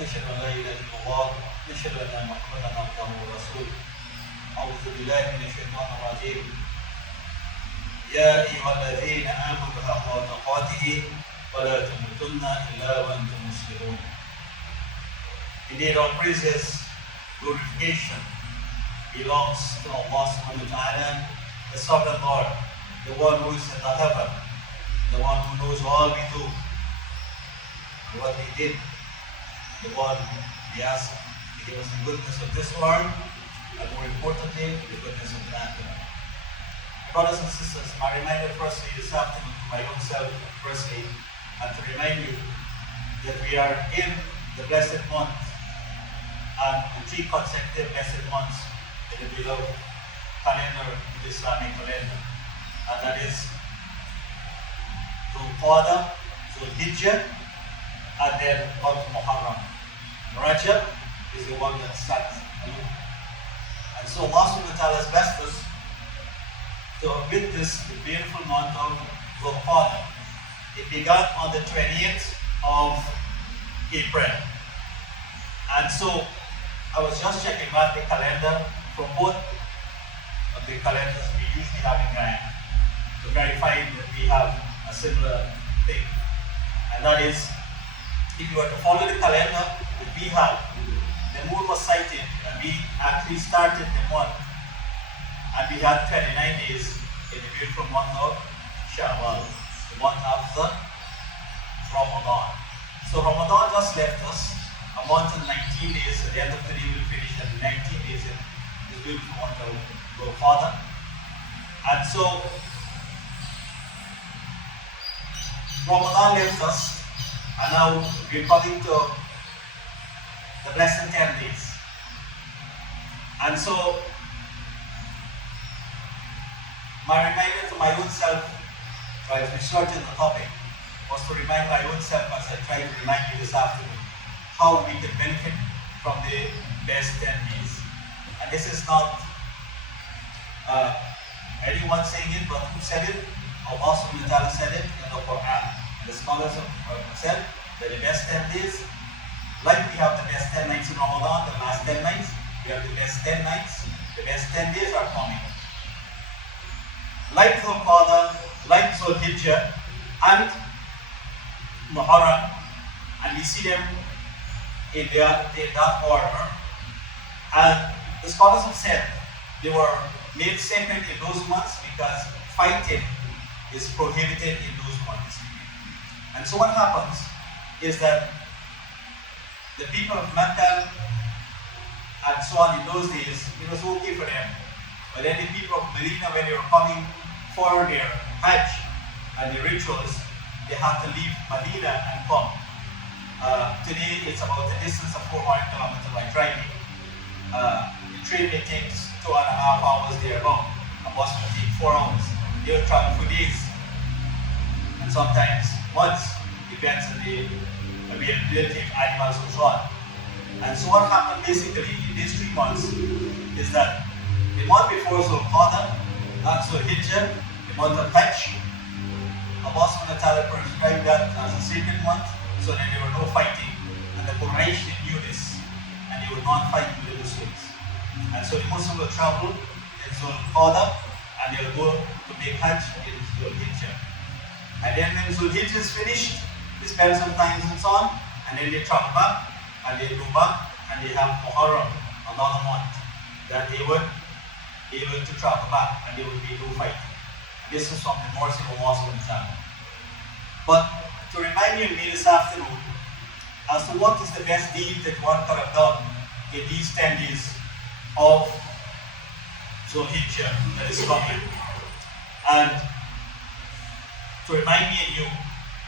نشهد أن لا إله إلا الله نشهد أن محمدا عبده ورسوله أعوذ بالله من الشيطان الرجيم يا أيها الذين آمنوا حق تقاته ولا تموتن إلا وأنتم مسلمون. Indeed, all praises, glorification belongs to Allah subhanahu wa ta'ala, the sovereign Lord, the one who is in the heaven, the one who knows all we do, what we did, the one we ask to give us the goodness of this world, and more importantly, the goodness of the afterlife. Brothers and sisters, my reminder firstly this afternoon to my own self, firstly, and to remind you that we are in the blessed month, and the 3 consecutive blessed months in the beloved calendar, the Islamic calendar, and that is Khutbah, Zulhijjah, and then Muharram. Razack is the one that starts. And so Allah subhanahu wa ta'ala has blessed us to witness the beautiful month of Khutbah. It began on the 28th of April. And so I was just checking out the calendar from both of the calendars we usually have in Ghana to verify that we have a similar thing. And that is, if you were to follow the calendar that we have, the moon was sighted and we actually started the month and we had 29 days in the beautiful month of Shawwal, the month after Ramadan. So Ramadan just left us a month and 19 days. At the end of the day we'll finish at 19 days in this beautiful month of Khutbah. And so Ramadan left us, and now we're coming to the blessed 10 days. And so my reminder to my own self, while researching the topic, was to remind my own self as I try to remind you this afternoon how we can benefit from the best 10 days. And this is not anyone saying it, but who said it? Allah subhanahu wa ta'ala said it in the Quran. And the scholars have said that the best 10 days, like we have the best 10 nights in Ramadan, the last 10 nights, we have the best 10 nights, the best 10 days are coming. Like Khutbah, like Zulhijjah, and Muharram, and we see them in that order. And the scholars have said they were made sacred in those months because fighting is prohibited in those months. And so what happens is that the people of Mecca and so on in those days, it was okay for them. But then the people of Medina, when they were coming for their Hajj and the rituals, they had to leave Medina and come. Today it's about a distance of 400 kilometers by driving. The train may take 2.5 hours there long. A bus will take 4 hours. They will travel for days and sometimes months, depends on the availability of animals and so on. And so what happened basically in these 3 months is that the month before Zulqa'dah, that's Zulhijjah, the month of Hajj, Allah subhanahu wa ta'ala prescribed that as a sacred month, so that there were no fighting. And the Quraysh knew this, and they would not fight with the Muslims. And so the Muslims will travel in Zulqa'dah, and they will go to make Hajj in Zulhijjah. And then when Zulhijjah is finished, they spend some time and so on, and then they travel back, and they go back, and they have Muharram, another month, that they would be able to travel back, and there would be no fighting. And this is from the mercy of Allah subhanahu wa ta'ala. But to remind you me this afternoon as to what is the best deed that one could have done in these 10 days of Zulhijjah that is coming. And to remind me and you,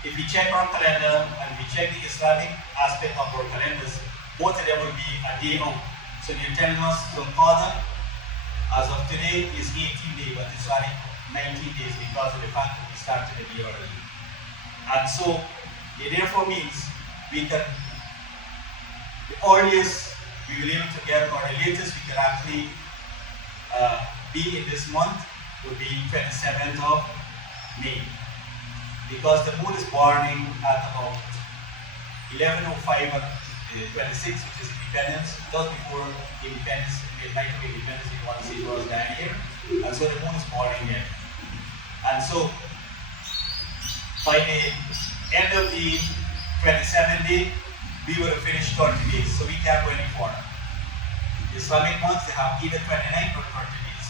if we check our calendar and we check the Islamic aspect of our calendars, both of them will be a day out. So they're telling us the father, as of today, is 18 days, but it's only 19 days because of the fact that we started a day early. And so it therefore means we can, the earliest we will be able to get, or the latest we can actually be in this month would be 27th of May. Because the moon is burning at about 11:05 on the 26th, which is Independence, just before Independence, midnight of Independence, if you want to see it was down here. And so the moon is burning here. And so by the end of the 27th day, we would have finished 30 days, so we can't go any further. The Islamic months, they have either 29 or 30 days.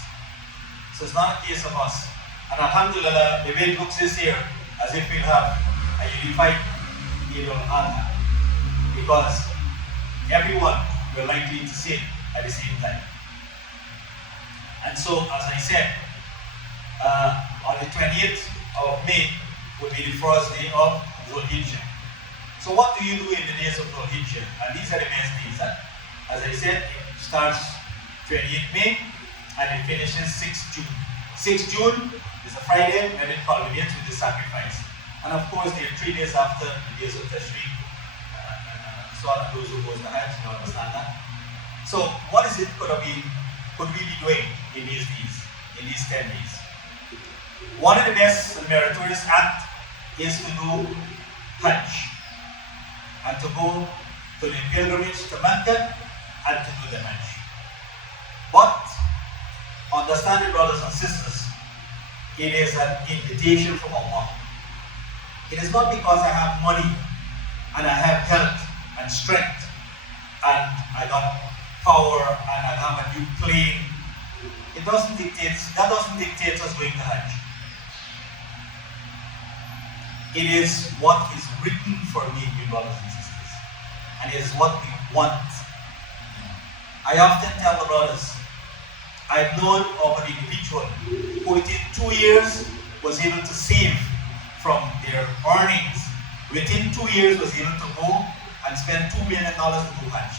So it's not a case of us. And alhamdulillah, the way it looks this year, as if we'll have a unified Eid al-Adha, because everyone will likely to sin at the same time. And so, as I said, on the 20th of May would be the first day of Dhul Hijjah. So what do you do in the days of Dhul Hijjah? And these are the best days. As I said, it starts 28th May and it finishes 6th June. 6th June is a Friday when it culminates with the sacrifice. And of course, there are 3 days after the days of Tashriq, so on, those who goes to Hajj, you understand that. So what is it could we be doing in these days, in these 10 days? One of the best and meritorious acts is to do Hajj and to go to the pilgrimage to Mecca and to do the Hajj. But understand it, brothers and sisters, it is an invitation from Allah. It is not because I have money and I have health and strength and I got power and I have a new plane. That doesn't dictate us going to Hajj. It is what is written for me, you brothers and sisters. And it is what we want. I often tell the brothers, I've known of an individual who within 2 years was able to save from their earnings. Within 2 years was able to go and spend $2 million to do Hajj.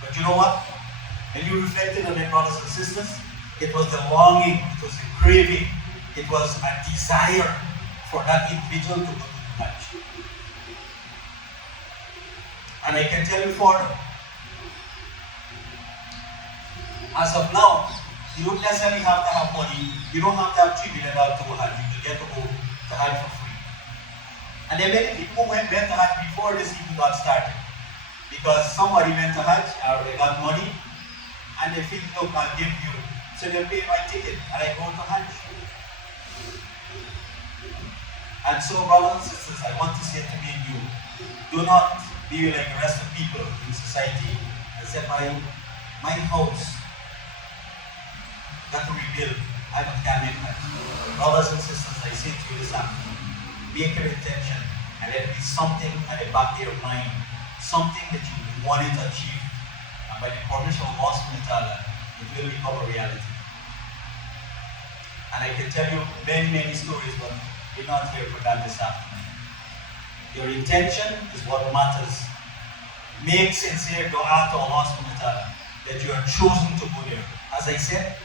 But you know what? When you reflected on it, brothers and sisters, it was the longing, it was the craving, it was a desire for that individual to go to Hajj. And I can tell you further, as of now, you don't necessarily have to have money, you don't have to have $3 million to go Hajj, you can get to go to Hajj for free. And there are many people who went to Hajj before this even got started. Because somebody went to Hajj, or they got money, and they feel, look, I'll give you. So they'll pay my ticket, and I go to Hajj. And so, brothers and sisters, I want to say to me and you, do not be like the rest of people in society and say, my house got to rebuild. I can't make Hajj. Brothers and sisters, I say to you this afternoon, make your intention and let it be something at the back of your mind, something that you wanted to achieve. And by the permission of Allah subhanahu wa ta'ala, it will become a reality. And I can tell you many, many stories, but we're not here for that this afternoon. Your intention is what matters. Make sincere dua to Allah subhanahu wa ta'ala that you are chosen to go there. As I said,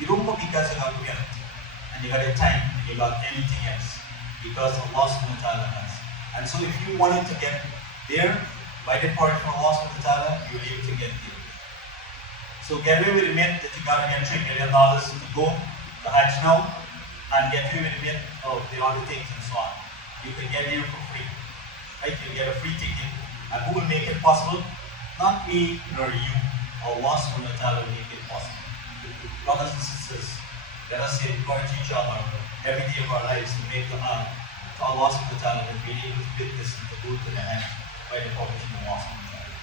you don't go because you got wealth and you got the time and you got anything else, because Allah subhanahu wa ta'ala has. And so if you wanted to get there, by the part from Allah subhanahu wa ta'ala, you'll be able to get there. So get away with the myth that you gotta get $3 million to go to Hajj now, and get away with the myth of the other things and so on. You can get here for free. Right? You'll get a free ticket. And who will make it possible? Not me nor you. Allah subhanahu wa ta'ala will make it possible. Brothers and sisters, let us encourage each other every day of our lives to make dua to Allah subhanahu wa ta'ala that we're able to witness and to go to the Hajj by the permission of Allah subhanahu wa ta'ala.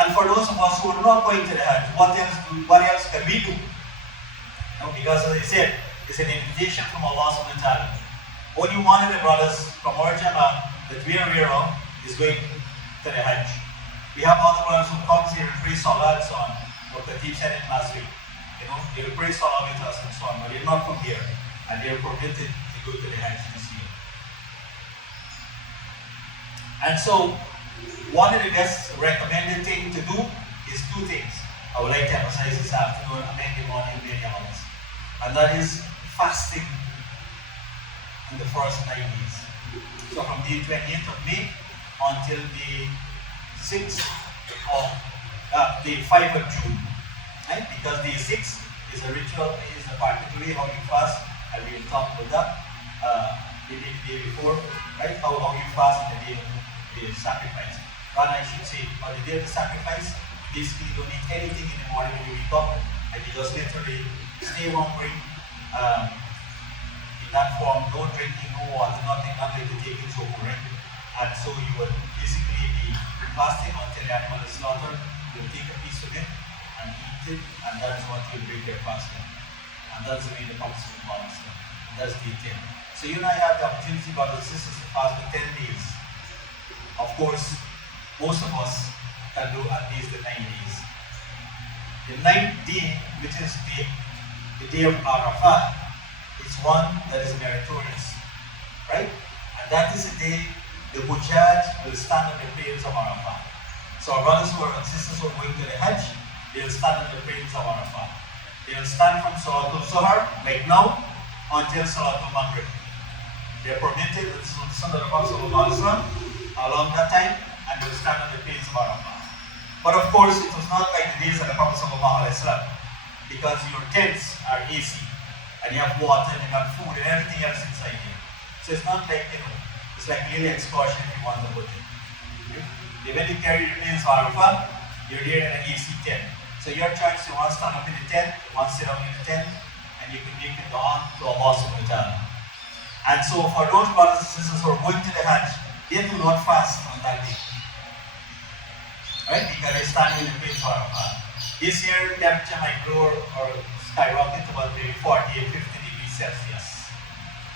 And for those of us who are not going to the Hajj, what else can we do? No, because as I said, it's an invitation from Allah subhanahu wa ta'ala. Only one of the brothers from our Jama'ah that we are aware of is going to the Hajj. We have other brothers who come here and pray Salah and so on. Dr. Teep said it last week. They will pray Salah with us and so on, but they're not from here. And they are permitted to go to the Hajj this year. And so, one of the best recommended things to do is two things. I would like to emphasize this afternoon, and maybe morning, many hours. And that is fasting in the first 9 days. So from the 28th of May until the 6th of the 5th of June. Right? Because the 6th is a ritual, is a particularly how you fast, and we will talk about that the day before, right? How you fast on the day of the sacrifice. Rather, I should say, on the day of the sacrifice, basically you don't eat anything in the morning when you wake up, and you just literally stay hungry in that form, no drinking, no water, nothing like to take it so right? And so you would basically be fasting until the animal is slaughtered. You'll take a piece of it and eat it, and that is what you'll break your fasting. And that's the way the purpose of the balance. That's the intent. So you and I have the opportunity, brothers and sisters, to fast for 10 days. Of course, most of us can do at least the 9 days. The 9th day, which is the day of Arafah, is one that is meritorious, right? And that is the day the Hujjaj will stand on the plains of Arafah. So our brothers and sisters who are going to the Hajj, they will stand on the plains of Arafah. They will stand from Salatul Zuhr, like now, until Salatul Maghrib. They are permitted, this is the Sunnah of the Prophet along that time, and they will stand on the plains of Arafah. But of course, it was not like the days of the Prophet because your tents are AC, and you have water, and you have food, and everything else inside here. So it's not like, it's like really excursion if you want to put it. When you carry the plains of Arafah, you're there in an AC tent. So your choice, you want to stand up in the tent, you want to sit down in the tent, and you can make it on to Allah subhanahu wa ta'ala. And so for those brothers and sisters who are going to the Hajj, they do not fast on that day. Right? Because they're standing in the plains of Arafah. This year, temperature might grow or skyrocket to about maybe 48, 50 degrees Celsius.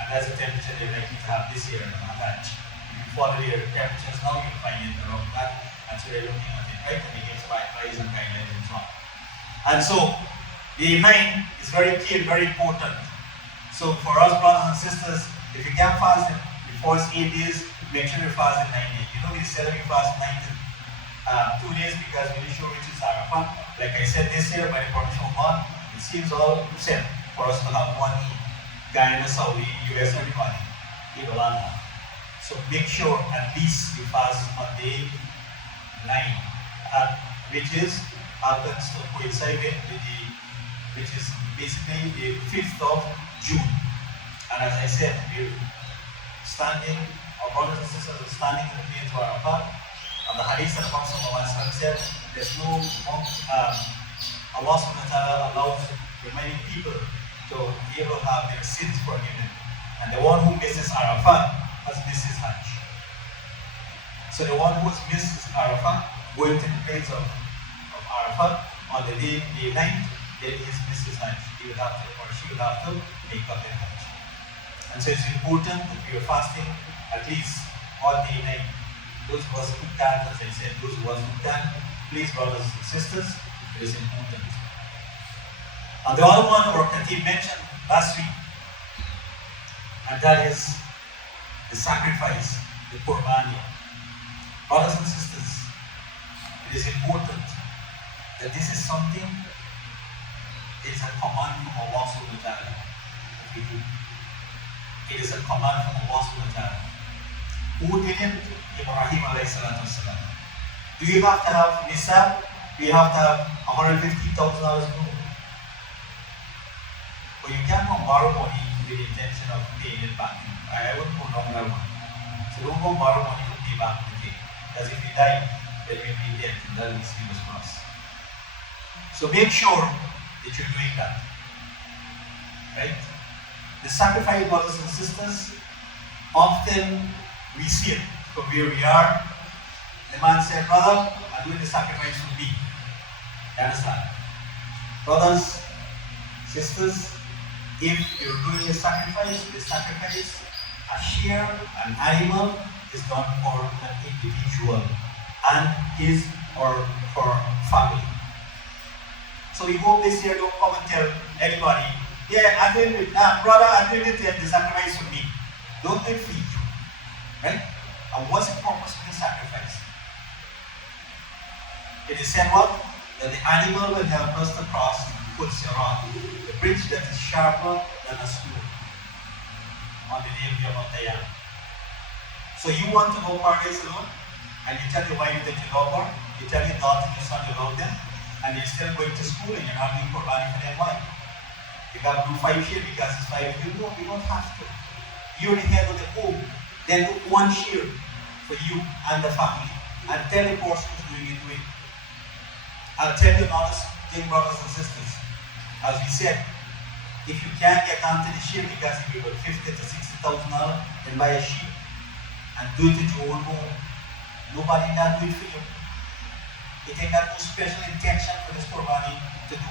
And that's the temperature they're likely to have this year on Hajj. If you follow their temperatures now, you'll find it around that. And so they're looking at it, right? And it gives advice and guidelines and so on. And so, the 9 is very key and very important. So for us brothers and sisters, if you can fast in the first 8 days, make sure you fast in 9 days. You know we said we fast 2 days because we didn't show which is Arafah. Like I said this year, by the permission of God, it seems all set for us to have one Eid. Guyana, Saudi, US, everybody. Eid al-Adha. So make sure at least you fast on day 9, which is happens to coincide with which is basically the 5th of June. And as I said, we're standing, our brothers and sisters are standing in the plains of Arafah. And the hadith of the Prophet said, there's no Allah subhanahu wa ta'ala allows remaining people to be able to have their sins forgiven. And the one who misses Arafah has missed his Hajj. So the one who has missed his Arafah, going to the plains of Arafah on the day 9th, then he has missed his Hajj. He will have to, or she will have to make up their Hajj. And so it's important that we are fasting at least on day 9. Those of us who can, as I said, those of us who can, please brothers and sisters, it is important. And the other one our Khatib mentioned last week, and that is the sacrifice, the Qurbani. Brothers and sisters, it is important that this is something, it's a command from Allah subhanahu wa ta'ala that we do. It is a command from Allah subhanahu wa ta'ala. Who did it? Ibrahim alayhi salatu wasalam. Do you have to have nisab? Do you have to have $150,000? No. But you can't go borrow money with the intention of paying it back. I wouldn't go down that one. So don't go borrow money to pay back the thing. Because if you die, then you'll be dead. And that will be serious for us. So make sure that you're doing that. Right? The sacrifice, brothers and sisters, often we see it from where we are. The man said, brother, I'm doing the sacrifice for me. You understand? Brothers, sisters, if you're doing a sacrifice, a shear, an animal is done for an individual and his or her family. So we hope this year don't come and tell anybody, yeah, I'm doing it, brother, I'm doing it, the sacrifice for me. Don't do it for you. Right? And what's the purpose of the sacrifice. It is said what? That the animal will help us to cross Khutbah, the bridge that is sharper than a sword on the day of Yom Kippur. So you want to go paradise alone, and you tell your wife that you love her, you tell your daughter and your son you love them, and you're still going to school and you're not doing Quran for them. Why? You got to do 5 share because it's 5 of you. No, you don't have to. You're the head of the home. Then do 1 share for you and the family. And tell the person who's doing it with. I'll tell you another thing, brothers and sisters. As we said, if you can't get onto the share because if you got $50,000 to $60,000, then buy a sheep and do it at your own home. Nobody not do it for you. It ain't got no special intention for this Qurbani to do.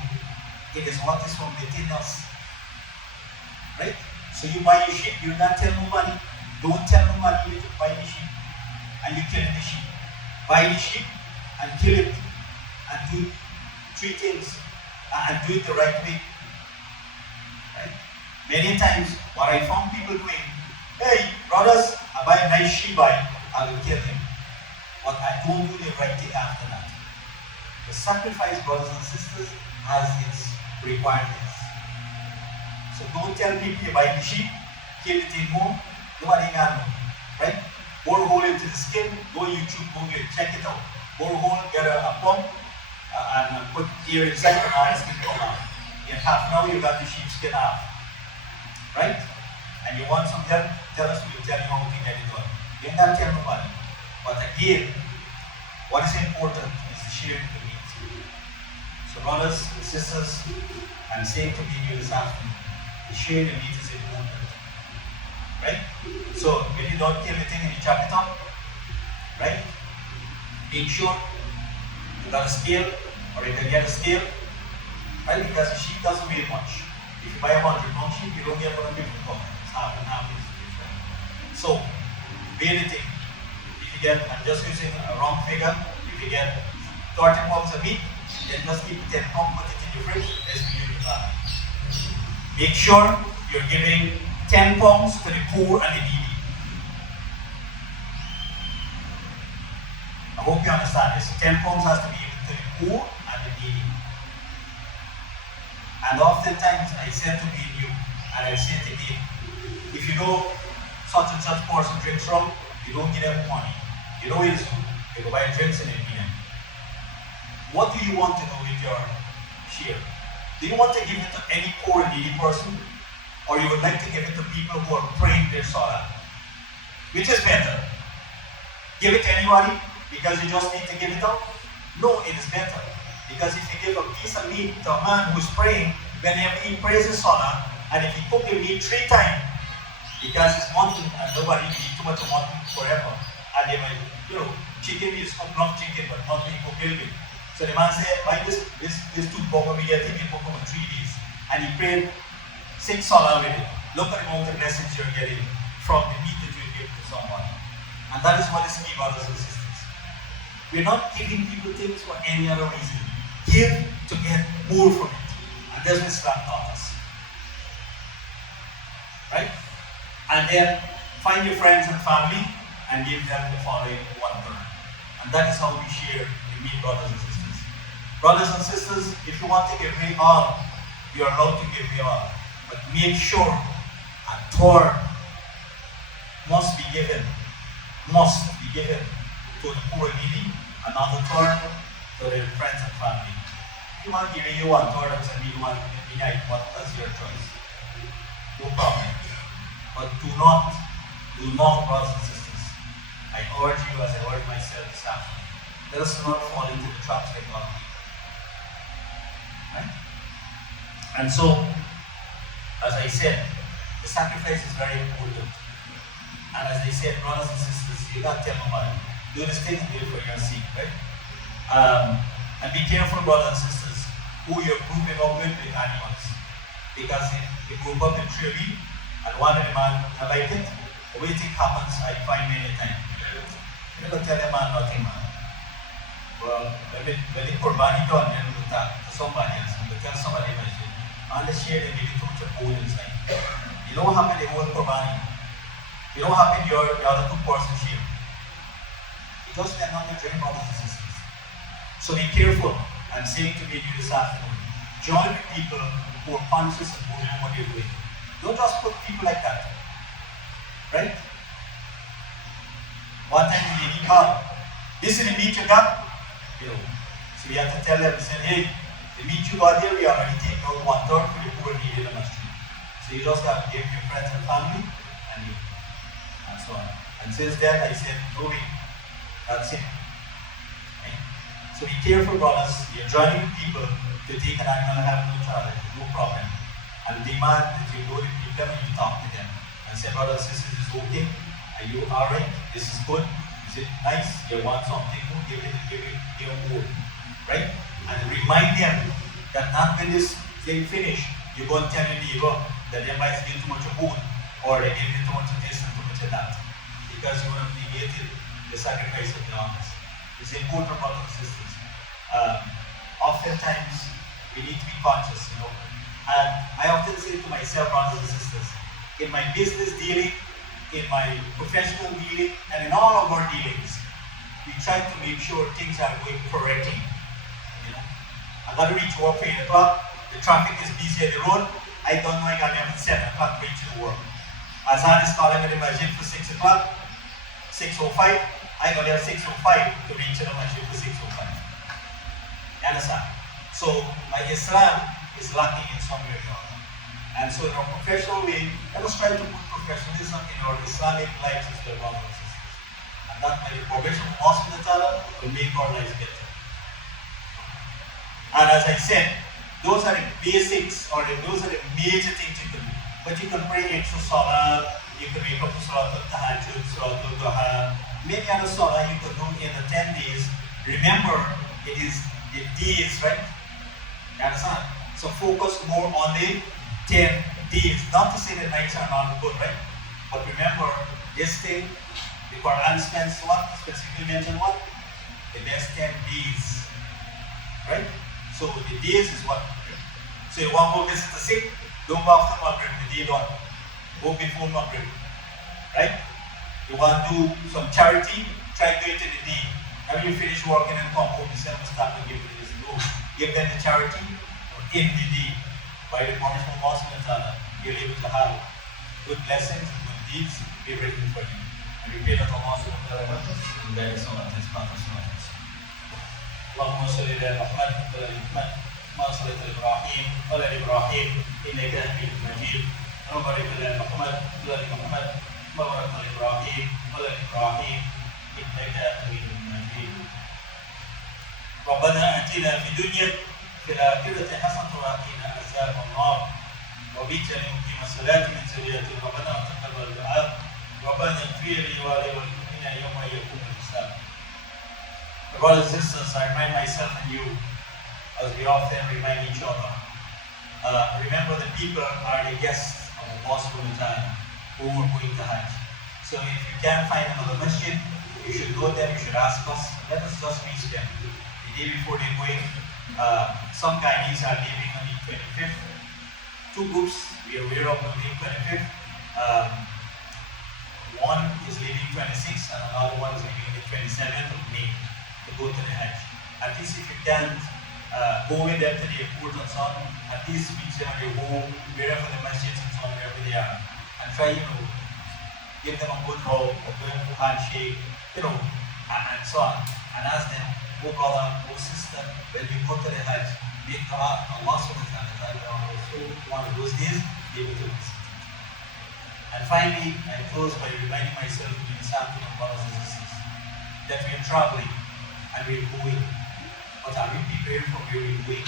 It is what is from within us. Right? So you buy your sheep, you not tell nobody. Don't tell nobody that you buy the sheep and you're killing the sheep. Buy the sheep and kill it and do 3 things and do it the right way. Right? Many times what I found people doing, hey brothers, I buy a nice sheep, I will kill him. But I don't do the right thing after that. The sacrifice, brothers and sisters, has its requirements. So don't tell people you buy the sheep, kill it in home, nobody can know. Right? Bore a hole into the skin, go YouTube, Google it, check it out. Bore a hole, get a pump, and put ear inside and all the skin come out. In half an hour you got the sheepskin off. Right? And you want some help, tell us, we'll tell you how to get it done. You ain't got to tell nobody. But again, what is important is the sharing the meat. So brothers, sisters, I'm saying to you this afternoon, the sharing the meat is important. Right? So when you don't kill anything and you chop it up, right? Make sure you got a scale, or you can get a scale, right? Because the sheep doesn't weigh much. If you buy a 100-pound sheep, you don't get 150 pounds. It's half and half. So weigh the thing. If you get, I'm just using a wrong figure, if you get 30 pounds of meat, then just keep 10 pounds, put it in your fridge, as we do with that. Make sure you're giving 10 pounds to the poor and the needy. I hope you understand this. 10 pounds has to be given to the poor and the needy. And oftentimes I said to me you, and I say it again, if you know such and such person drinks rum, you don't give them money. You know it is good. You go buy drinks and you give them. What do you want to do with your share? Do you want to give it to any poor and needy person? Or you would like to give it to people who are praying their salah? Which is better? Give it to anybody because you just need to give it out? No, it is better. Because if you give a piece of meat to a man who's praying, whenever he prays his salah, and if he cook the meat 3 times, because it's mutton and nobody will eat too much of mutton forever, and they might, chicken is cooked, not chicken, but mutton you cook a little bit. So the man said, buy this 2 pork and we get it, we cook over 3 days. And he prayed 6 salah with it. Look at the amount of blessings you're getting from the meat that you give to someone. And that is what is key, brothers and sisters. We're not giving people things for any other reason. Give to get more from it. And that's what Islam taught us. Right? And then find your friends and family and give them the following 1/3. And that is how we share the meat, brothers and sisters. Brothers and sisters, if you want to give me all, you are allowed to give me all. But make sure a third must be given to the poor and needy, another third to their friends and family. If you want to give me 1/3 and you want to give me 9, that's your choice. No problem. But do not, brothers and sisters. I urge you, as I urge myself this afternoon, let us not fall into the traps like other people. Right? And so, as I said, the sacrifice is very important. And as I said, brothers and sisters, you can't tell nobody. Do this thing and do it for your sake, right? And be careful, brothers and sisters, who you're grouping up with animals. Because if you group up in tree and one animal like it, the way thing happens, I find many times. You never tell a man nothing, man. Well, when the Qurbani done, then we talk to somebody else. We tell somebody else, and the share they give too much of gold inside. You know what happened the whole Qurbani? You know what happened the other 2 persons here? just spend on your journey, brothers and sisters. So be careful. I'm saying to you this afternoon, join with people who are conscious of what you're doing. Don't just put people like that. Right? One time we need call. This is the meat you got. So we have to tell them, say, hey, the meat you got there, we already take out 1/3 for the poor needy in the street. So you just have to give your friends and family and so on. And since then I said, no way. That's it. Right? So be careful, brothers. You're joining people to take an animal and have no challenge, no problem. And demand that you go to them and you talk to them. And say, brothers, this is okay. Are you alright? This is good. Is it nice? You want something? Give it more. Right? And remind them that not when this thing finish, you go and tell your neighbor that they might give too much of food, or they give you too much of this and too much of that. Because you have negated the sacrifice of the honest. It's important, brothers and sisters. Oftentimes we need to be conscious, And I often say to myself, brothers and sisters, in my business dealing, in my professional dealing, and in all of our dealings, we try to make sure things are going correctly. I got to reach work for 8 o'clock. The traffic is busy at the road. I don't know I got to 7 o'clock to reach the work. Azan is calling at the masjid for 6 o'clock. 6:05. I got there 6:05 to reach the masjid for 6:05. You understand? So my Islam is lacking in some area. And so in our professional way, let us try to put professionalism in our Islamic lives as well, brothers and sisters. And that by the progression of Allah will make our lives better. And as I said, those are the basics, or those are the major things you can do. But you can pray extra salah, you can wake up to Salatul Tahajjud, Salatul Duha, many other salah you can do in the 10 days. Remember, it is the days, right? You understand? So focus more on the 10 days. Not to say the nights are not good, right? But remember, this thing, the Quran spends what? Specifically mentioned what? The best 10 days. Right? So the days is what? So you want to go visit the sick, don't go after Maghrib, the day done. Go before Maghrib. Right? You want to do some charity, try to do it in the day. And when you finish working and come home, you say, I'm start to give them this. No. Give them the charity in the day. By the punishment of Allah, you're able to have good blessings and good deeds be written for you. And we pray that Allah subhanahu wa ta'ala help us and guide us all at His path of salvation. اللهم صل على محمد وعلى ال محمد كما صليت على ابراهيم وعلى ال ابراهيم انك حميد مجيد وبارك على محمد وعلى ال محمد كما باركت على ابراهيم وعلى ال ابراهيم انك حميد مجيد ربنا اتنا في الدنيا في الاخره حسنه وقنا عذاب النار وبك لمقيم الصلاه من ذريتي ربنا وتقبل الدعاء ربنا اغفر لي وللمؤمنين يوم يقوم الحساب. Brothers and sisters, I remind myself and you, as we often remind each other, remember the people are the guests of Allah subhanahu wa ta'ala who are going to Hajj. So if you can't find another masjid, you should go there, you should ask us, let us just reach them. The day before they're going, some Guyanese are leaving on the 25th. 2 groups we are aware of will leave 25th. One is leaving 26th and another one is leaving the 27th of May. To go to the Hajj. At least if you can't go with them to the airport and so on, at least reach them on your home, wherever the masjids and so on, wherever they are. And try, give them a good hug, a good handshake, and so on. And ask them, oh brother, oh sister, when we go to the Hajj, make Allah subhanahu wa ta'ala also one of those days be able to visit. And finally, I close by reminding myself to be example of brothers and sisters that we are traveling and we're going. But are we prepared for where we're going?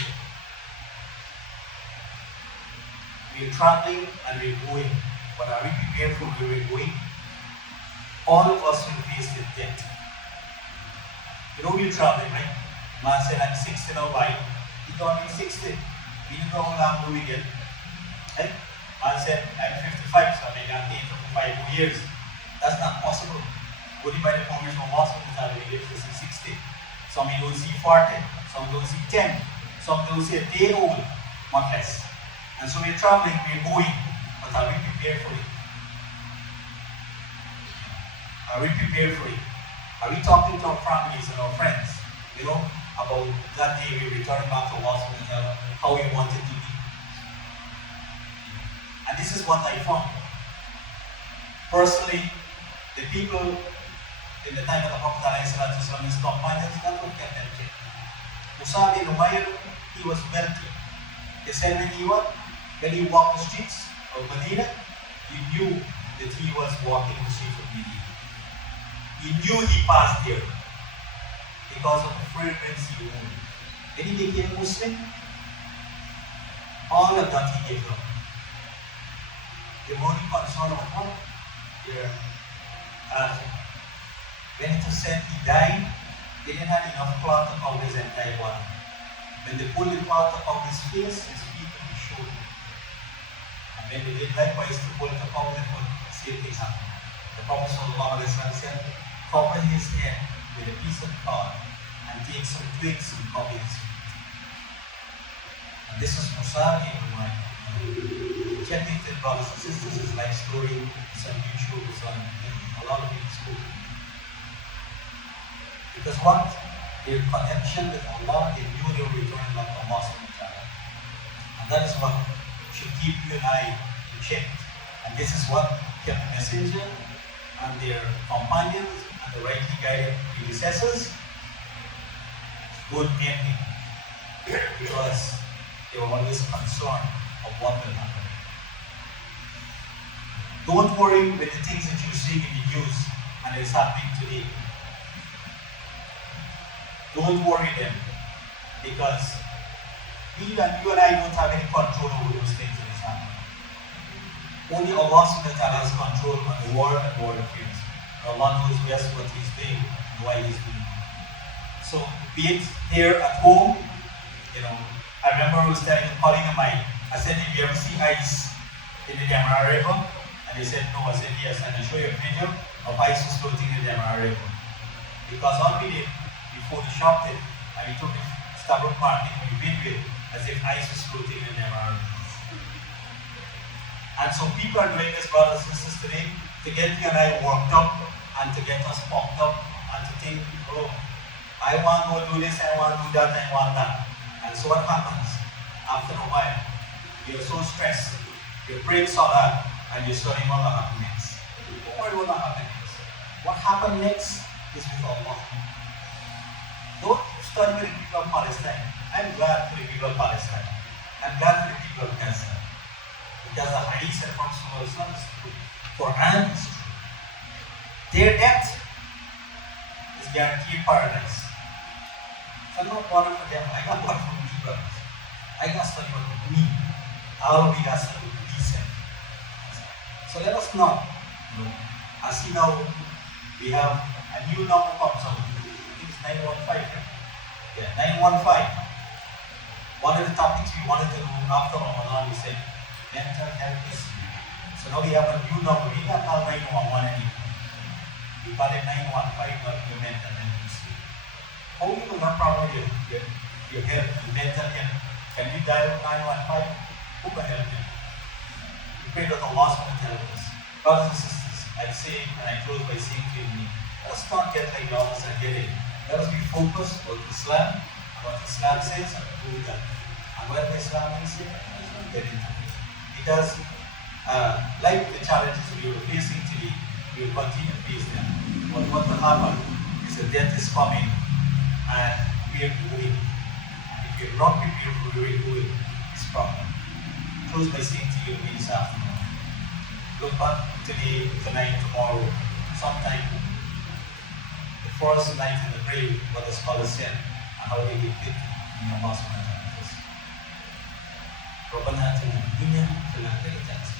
We're traveling and we're going. But are we prepared for where we're going? All of us will face the death. We're traveling, right? Man said, I'm 60 now, why? He told me 60. We don't know how long do we get. Right? Man said, I'm 55, so maybe I'm paying for 5 more years. That's not possible. Only by the permission of Allah we live to see 60. Some you don't see 40, some don't see 10, some don't see a day old, much less. And so we're traveling, we're going, but are we prepared for it? Are we prepared for it? Are we talking to our families and our friends, about that day we returning back to hospital, how we want it to be? And this is what I found. Personally, the people in the time of the Prophet ﷺ, his companions, that would get them killed. Musab ibn Umair, he was wealthy. They said when he walked the streets of Medina, you knew that he was walking the streets of Medina. You knew he passed there because of the fragrance he owned. Then he became Muslim. All of that he gave up. They were only concerned about what? Their attitude. When it was said he died, they didn't have enough cloth to cover his entire body. When they pulled the cloth to cover his face, his feet and his shoulder. And when they did likewise to pull it to cover the foot, same thing happened. The Prophet ﷺ said, cover his head with a piece of cloth and take some twigs and cover his feet. And this is Musab ibn Umair. Check it, brothers and sisters, his life story. It's on YouTube, it's on a lot of people's school. Because what? Their connection with Allah, they knew they were returning back to Allah subhanahu wa ta'ala. And that is what should keep you and I in check. And this is what kept the messenger and their companions and the rightly guided predecessors good ending. Because they were always concerned of what will happen. Don't worry with the things that you're seeing in the news and it's happening today. Don't worry them, because you and I don't have any control over those things that is happening. Only Allah subhanahu wa ta'ala has control on the world and world affairs. Allah knows best what He's doing and why He's doing it. So, be it here at home, I remember I was telling a colleague of mine, I said, did you ever see ice in the Demerara River? And they said, no. I said, yes. And I show you a video of ice was floating in the Demerara River. Because all we did, before we shopped it, and we took the Starbucks market and we bid with as if ice was floating in their arms. And so people are doing this, brothers and sisters, today to get you and I worked up and to get us pumped up and to think, oh, I want to do this, I want to do that, I want that. And so what happens? After a while, you're so stressed, your brain saw that, and you're studying what will happen next. Don't worry what will happen next. What happened next is with Allah. Don't study with the people of Palestine. I'm glad for the people of Palestine. I'm glad for the people of Gaza. Because the hadith and Prophet is true. Quran is true. Their death is guaranteed paradise. So I'm not bothered for them. I got bothered for me, brothers. I got study for me. All of we got study for decent. So let us not. I see now we have a new number comes out. 915. Yeah, 915. One of the topics we wanted to do after Ramadan, we said mental health is. So now we have a new number. We don't call 911 anymore. We call it 915, not your mental health issue. How you will not problem your health, your mental health? Can you dial 915? Who can help you? We pray that Allah will help us. Brothers and sisters, I say, and I close by saying to you, let us not get like others are getting. Let us be focused on Islam, what Islam says, and do that. And whatever Islam is, let's not get into it. Because, like the challenges we are facing today, we will continue to face them. But what will happen is that death is coming, and we are doing it. And if we are not prepared for what we are doing, it's a problem. Close by saying to you this afternoon, look back today, tonight, tomorrow, sometime. First night in the grave, what the scholars said, and how they did it in the Massood. ربنا آتنا في الدنيا وفي الآخرة حسنة